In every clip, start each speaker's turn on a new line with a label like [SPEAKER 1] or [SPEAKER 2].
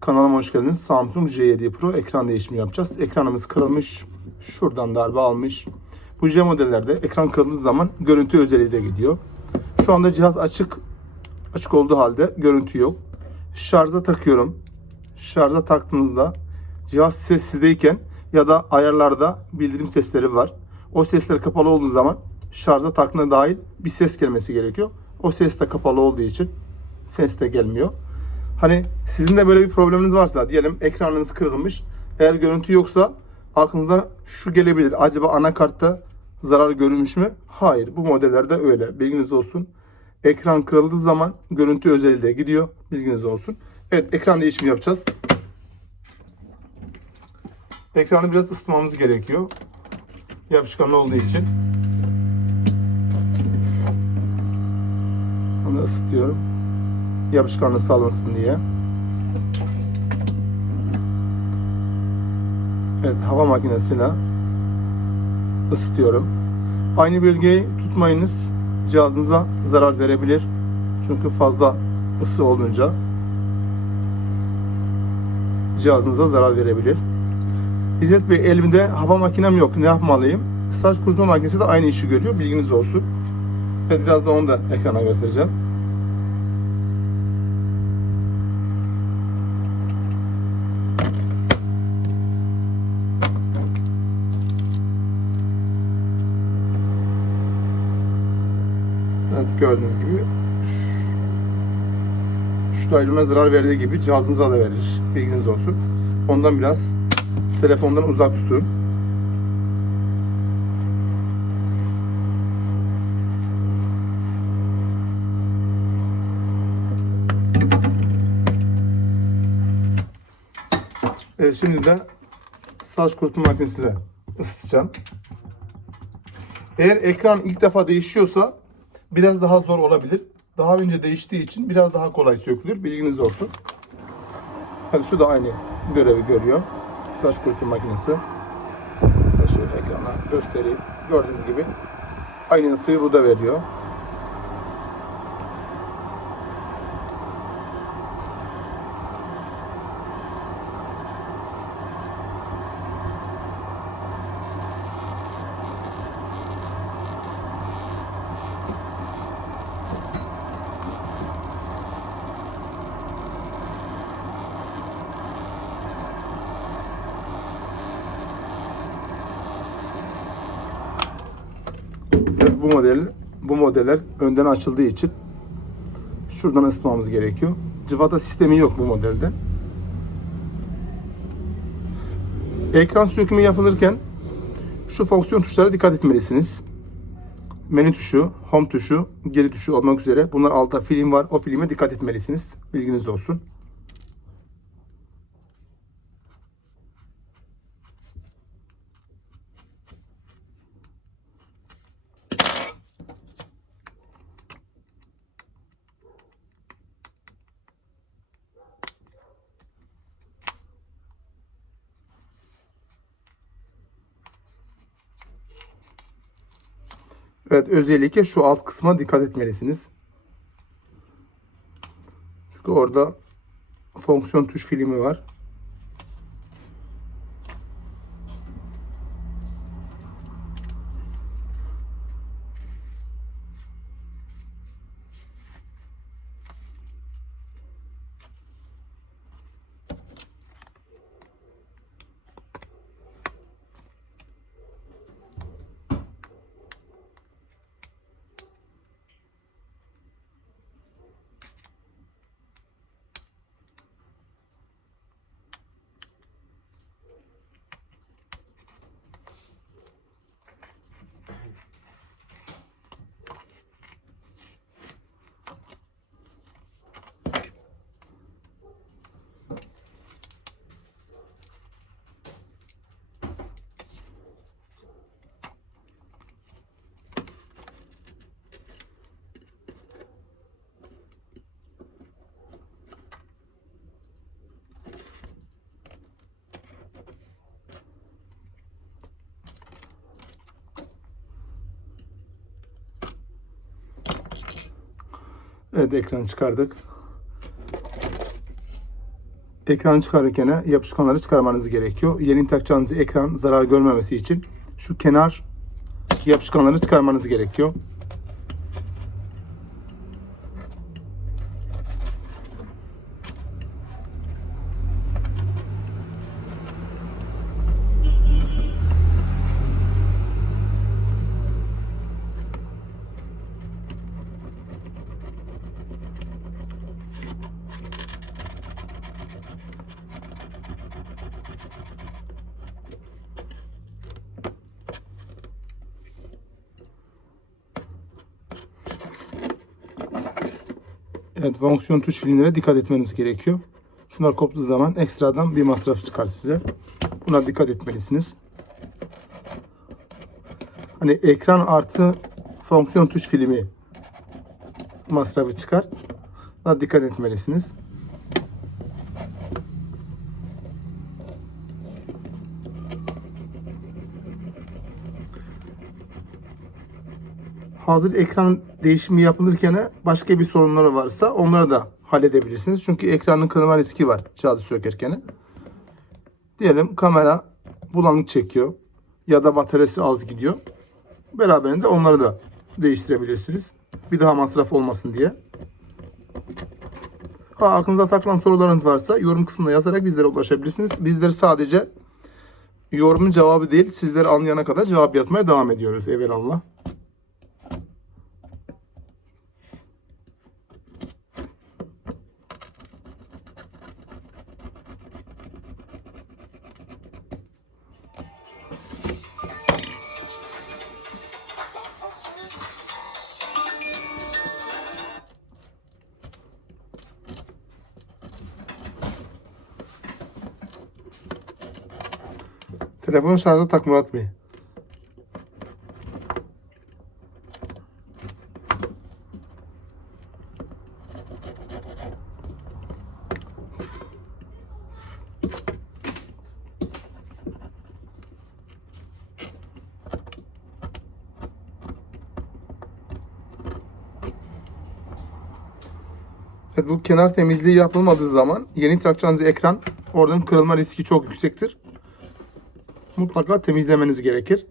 [SPEAKER 1] Kanalıma hoş geldiniz. Samsung J7 Pro ekran değişimi yapacağız. Ekranımız kırılmış. Şuradan darbe almış. Bu J modellerde ekran kırıldığı zaman görüntü özelliği de gidiyor. Şu anda cihaz açık açık olduğu halde görüntü yok. Şarja takıyorum. Şarja taktığınızda cihaz sessizdeyken ya da ayarlarda bildirim sesleri var. O sesler kapalı olduğu zaman şarja taktığına dahil bir ses gelmesi gerekiyor. O ses de kapalı olduğu için ses de gelmiyor. Hani sizin de böyle bir probleminiz varsa diyelim ekranınız kırılmış. Eğer görüntü yoksa aklınıza şu gelebilir. Acaba anakartta zarar görülmüş mü? Hayır. Bu modellerde öyle. Bilginiz olsun. Ekran kırıldığı zaman görüntü özelliği de gidiyor. Bilginiz olsun. Evet ekran değişimi yapacağız. Ekranı biraz ısıtmamız gerekiyor. Yapışkan olduğu için. Onu ısıtıyorum yapışkanlığı sağlansın diye. Evet hava makinesiyle ısıtıyorum. Aynı bölgeyi tutmayınız. Cihazınıza zarar verebilir. Çünkü fazla ısı olunca cihazınıza zarar verebilir. İzzet Bey elimde hava makinem yok. Ne yapmalıyım? Saç kurutma makinesi de aynı işi görüyor. Bilginiz olsun. Evet biraz da onu da ekrana göstereceğim. Evet, gördüğünüz gibi şu ayrılma zarar verdiği gibi cihazınıza da verir. Bilginiz olsun. Ondan biraz telefondan uzak tutun. Evet, şimdi de saç kurutma makinesiyle ısıtacağım. Eğer ekran ilk defa değişiyorsa biraz daha zor olabilir. Daha önce değiştiği için biraz daha kolay sökülür. Bilginiz olsun. Hadi şu da aynı görevi görüyor. Saç kurutma makinesi. Şöyle ekrana göstereyim. Gördüğünüz gibi aynı ısıyı bu veriyor. Bu model bu modeller önden açıldığı için şuradan ısıtmamız gerekiyor. Cıvata sistemi yok bu modelde. Ekran sökümü yapılırken şu fonksiyon tuşlara dikkat etmelisiniz. Menü tuşu, home tuşu, geri tuşu olmak üzere. Bunlar altta film var. O filme dikkat etmelisiniz. Bilginiz olsun. Evet özellikle şu alt kısma dikkat etmelisiniz. Çünkü orada fonksiyon tuş filmi var. Evet ekranı çıkardık. ekranı çıkarırken yapışkanları çıkarmanız gerekiyor. Yeni takacağınız ekran zarar görmemesi için şu kenar yapışkanları çıkarmanız gerekiyor. Evet, fonksiyon tuş filmlere dikkat etmeniz gerekiyor. Şunlar koptuğu zaman ekstradan bir masraf çıkar size. Buna dikkat etmelisiniz. Hani ekran artı fonksiyon tuş filmi masrafı çıkar. Buna dikkat etmelisiniz. Hazır ekran değişimi yapılırken başka bir sorunları varsa onları da halledebilirsiniz. Çünkü ekranın kırılma riski var cihazı sökerken. Diyelim kamera bulanık çekiyor ya da bataryası az gidiyor. Beraberinde onları da değiştirebilirsiniz. Bir daha masraf olmasın diye. Ha, aklınıza takılan sorularınız varsa yorum kısmına yazarak bizlere ulaşabilirsiniz. Bizler sadece yorumun cevabı değil, sizleri anlayana kadar cevap yazmaya devam ediyoruz evvelallah. Telefonu şarja tak Murat Bey. Evet, bu kenar temizliği yapılmadığı zaman yeni takacağınız ekran oradan kırılma riski çok yüksektir mutlaka temizlemeniz gerekir.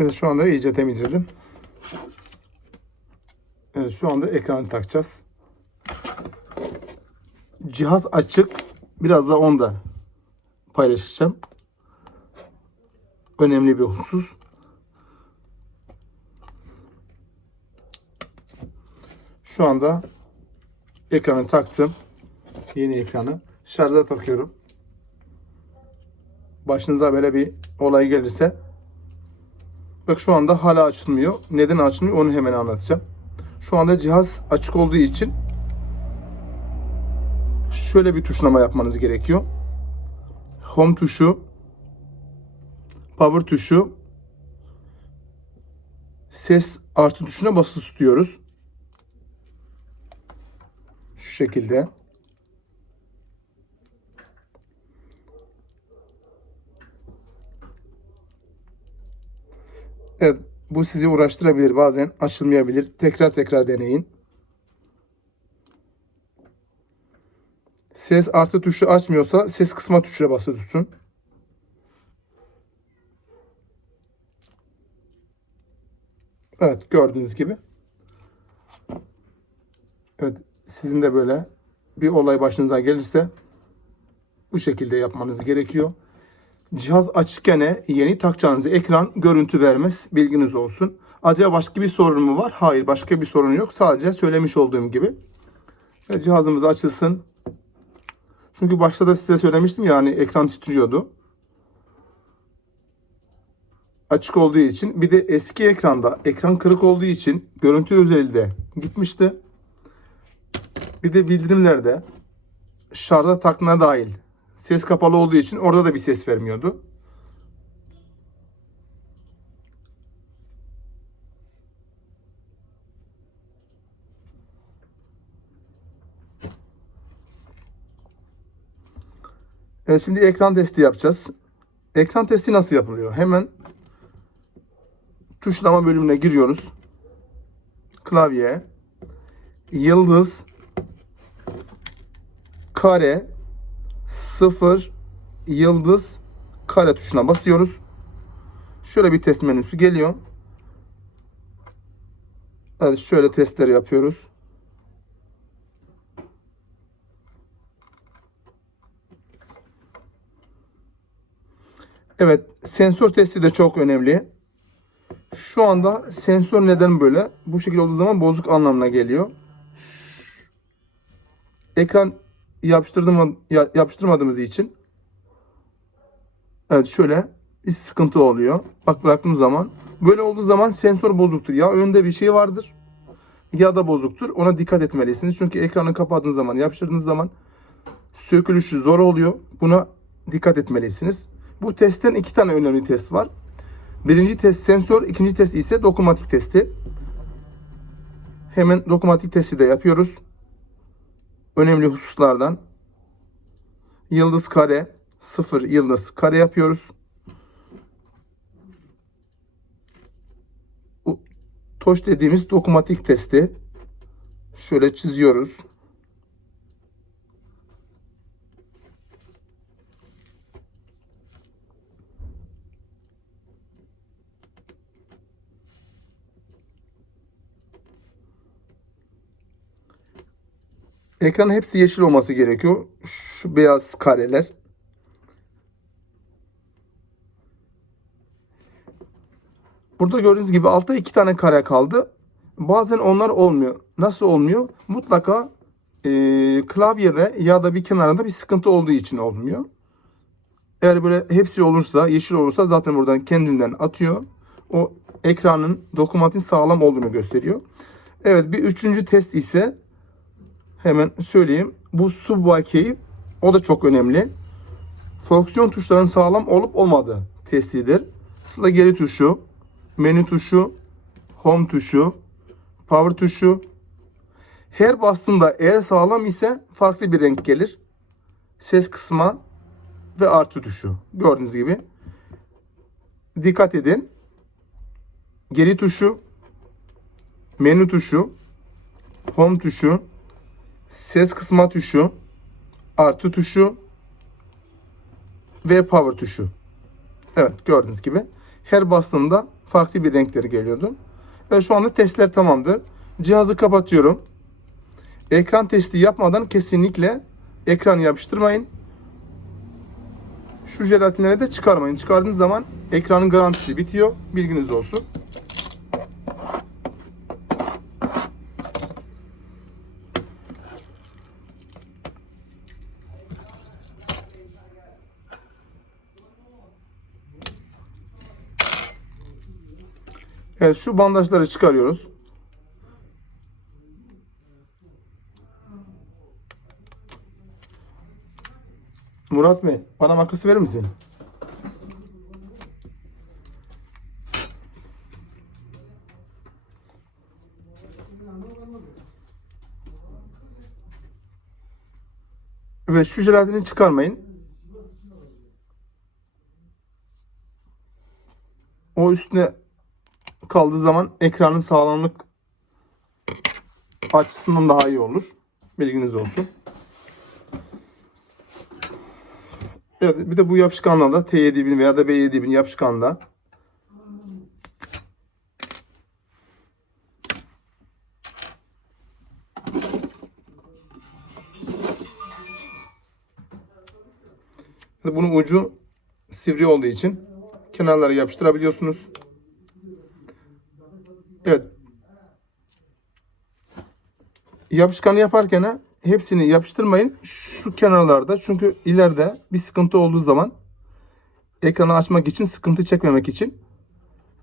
[SPEAKER 1] Evet şu anda iyice temizledim. Evet şu anda ekranı takacağız. Cihaz açık. Biraz da onda paylaşacağım. Önemli bir husus. Şu anda ekranı taktım. Yeni ekranı. Şarja takıyorum. Başınıza böyle bir olay gelirse Bak şu anda hala açılmıyor. Neden açılmıyor onu hemen anlatacağım. Şu anda cihaz açık olduğu için şöyle bir tuşlama yapmanız gerekiyor. Home tuşu, power tuşu, ses artı tuşuna basılı tutuyoruz. Şu şekilde. Evet, bu sizi uğraştırabilir. Bazen açılmayabilir. Tekrar tekrar deneyin. Ses artı tuşu açmıyorsa ses kısma tuşuna basılı tutun. Evet, gördüğünüz gibi. Evet, sizin de böyle bir olay başınıza gelirse bu şekilde yapmanız gerekiyor. Cihaz açıkken yeni takacağınız ekran görüntü vermez. Bilginiz olsun. Acaba başka bir sorun mu var? Hayır başka bir sorun yok. Sadece söylemiş olduğum gibi. Cihazımız açılsın. Çünkü başta da size söylemiştim ya hani ekran titriyordu. Açık olduğu için bir de eski ekranda ekran kırık olduğu için görüntü özelliği gitmişti. Bir de bildirimlerde şarja takma dahil ses kapalı olduğu için orada da bir ses vermiyordu. Evet, şimdi ekran testi yapacağız. Ekran testi nasıl yapılıyor? Hemen tuşlama bölümüne giriyoruz. Klavyeye yıldız kare sıfır yıldız kare tuşuna basıyoruz. Şöyle bir test menüsü geliyor. Evet şöyle testleri yapıyoruz. Evet, sensör testi de çok önemli. Şu anda sensör neden böyle? Bu şekilde olduğu zaman bozuk anlamına geliyor. Ekran yapıştırdım, ya- yapıştırmadığımız için Evet şöyle bir sıkıntı oluyor. Bak bıraktığım zaman. Böyle olduğu zaman sensör bozuktur. Ya önde bir şey vardır ya da bozuktur. Ona dikkat etmelisiniz. Çünkü ekranı kapadığınız zaman, yapıştırdığınız zaman sökülüşü zor oluyor. Buna dikkat etmelisiniz. Bu testten iki tane önemli test var. Birinci test sensör, ikinci test ise dokunmatik testi. Hemen dokunmatik testi de yapıyoruz. Önemli hususlardan. Yıldız kare, sıfır yıldız kare yapıyoruz. Toş dediğimiz dokunmatik testi. Şöyle çiziyoruz. Ekranın hepsi yeşil olması gerekiyor. Şu beyaz kareler. Burada gördüğünüz gibi altta iki tane kare kaldı. Bazen onlar olmuyor. Nasıl olmuyor? Mutlaka e, klavyede ya da bir kenarında bir sıkıntı olduğu için olmuyor. Eğer böyle hepsi olursa, yeşil olursa zaten buradan kendinden atıyor. O ekranın dokunmatik sağlam olduğunu gösteriyor. Evet bir üçüncü test ise hemen söyleyeyim. Bu subway o da çok önemli. Fonksiyon tuşlarının sağlam olup olmadığı testidir. Şurada geri tuşu, menü tuşu, home tuşu, power tuşu. Her bastığında eğer sağlam ise farklı bir renk gelir. Ses kısma ve artı tuşu. Gördüğünüz gibi. Dikkat edin. Geri tuşu, menü tuşu, home tuşu, ses kısma tuşu, artı tuşu ve power tuşu. Evet gördüğünüz gibi her bastığımda farklı bir renkleri geliyordu. Ve şu anda testler tamamdır. Cihazı kapatıyorum. Ekran testi yapmadan kesinlikle ekranı yapıştırmayın. Şu jelatinleri de çıkarmayın. Çıkardığınız zaman ekranın garantisi bitiyor. Bilginiz olsun. Evet şu bandajları çıkarıyoruz. Murat Bey bana makası verir misin? Ve şu jelatini çıkarmayın. O üstüne kaldığı zaman ekranın sağlamlık açısından daha iyi olur. Bilginiz olsun. Evet, bir de bu yapışkanla da T7000 veya da B7000 yapışkanla bunun ucu sivri olduğu için kenarlara yapıştırabiliyorsunuz. Evet. Yapışkanı yaparken hepsini yapıştırmayın. Şu kenarlarda çünkü ileride bir sıkıntı olduğu zaman ekranı açmak için sıkıntı çekmemek için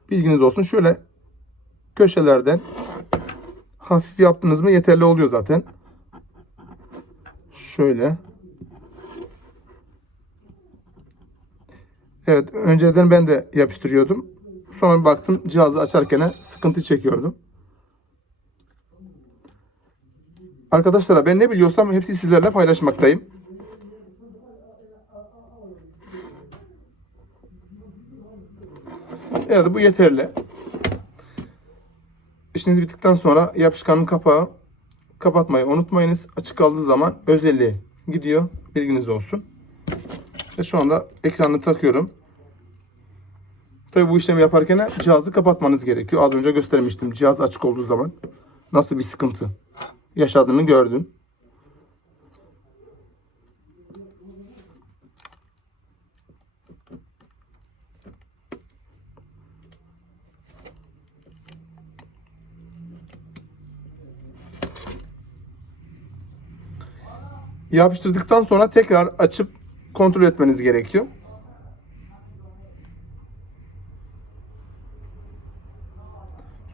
[SPEAKER 1] bilginiz olsun. Şöyle köşelerden hafif yaptınız mı yeterli oluyor zaten. Şöyle. Evet önceden ben de yapıştırıyordum. Sonra bir baktım cihazı açarken sıkıntı çekiyordum. Arkadaşlar ben ne biliyorsam hepsi sizlerle paylaşmaktayım. Evet bu yeterli. İşiniz bittikten sonra yapışkanın kapağı kapatmayı unutmayınız. Açık kaldığı zaman özelliği gidiyor. Bilginiz olsun. Ve şu anda ekranı takıyorum. Tabi bu işlemi yaparken cihazı kapatmanız gerekiyor. Az önce göstermiştim. Cihaz açık olduğu zaman nasıl bir sıkıntı yaşadığını gördüm. Yapıştırdıktan sonra tekrar açıp kontrol etmeniz gerekiyor.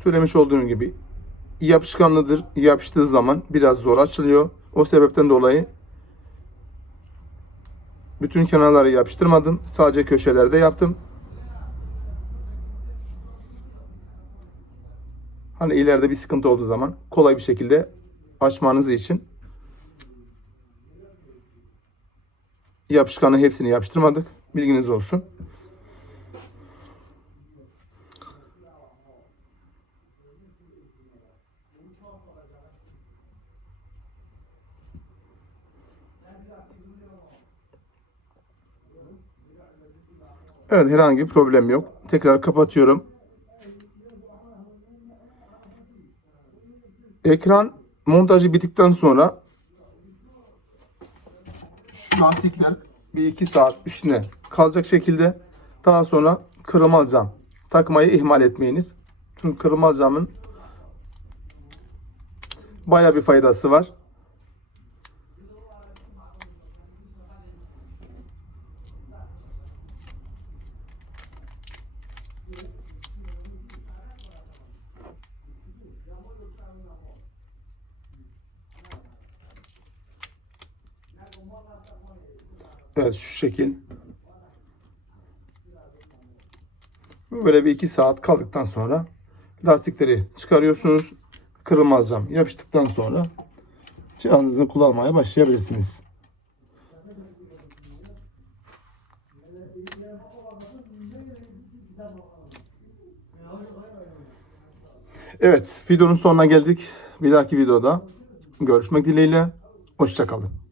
[SPEAKER 1] Söylemiş olduğum gibi yapışkanlıdır. Yapıştığı zaman biraz zor açılıyor. O sebepten dolayı bütün kenarları yapıştırmadım. Sadece köşelerde yaptım. Hani ileride bir sıkıntı olduğu zaman kolay bir şekilde açmanız için yapışkanı hepsini yapıştırmadık. Bilginiz olsun. Evet herhangi bir problem yok. Tekrar kapatıyorum. Ekran montajı bittikten sonra şu lastikler bir iki saat üstüne kalacak şekilde daha sonra kırılmaz cam takmayı ihmal etmeyiniz. Çünkü kırılmaz camın baya bir faydası var. Evet şu şekil. Böyle bir iki saat kaldıktan sonra lastikleri çıkarıyorsunuz. Kırılmaz cam yapıştıktan sonra cihazınızı kullanmaya başlayabilirsiniz. Evet videonun sonuna geldik. Bir dahaki videoda görüşmek dileğiyle. Hoşçakalın.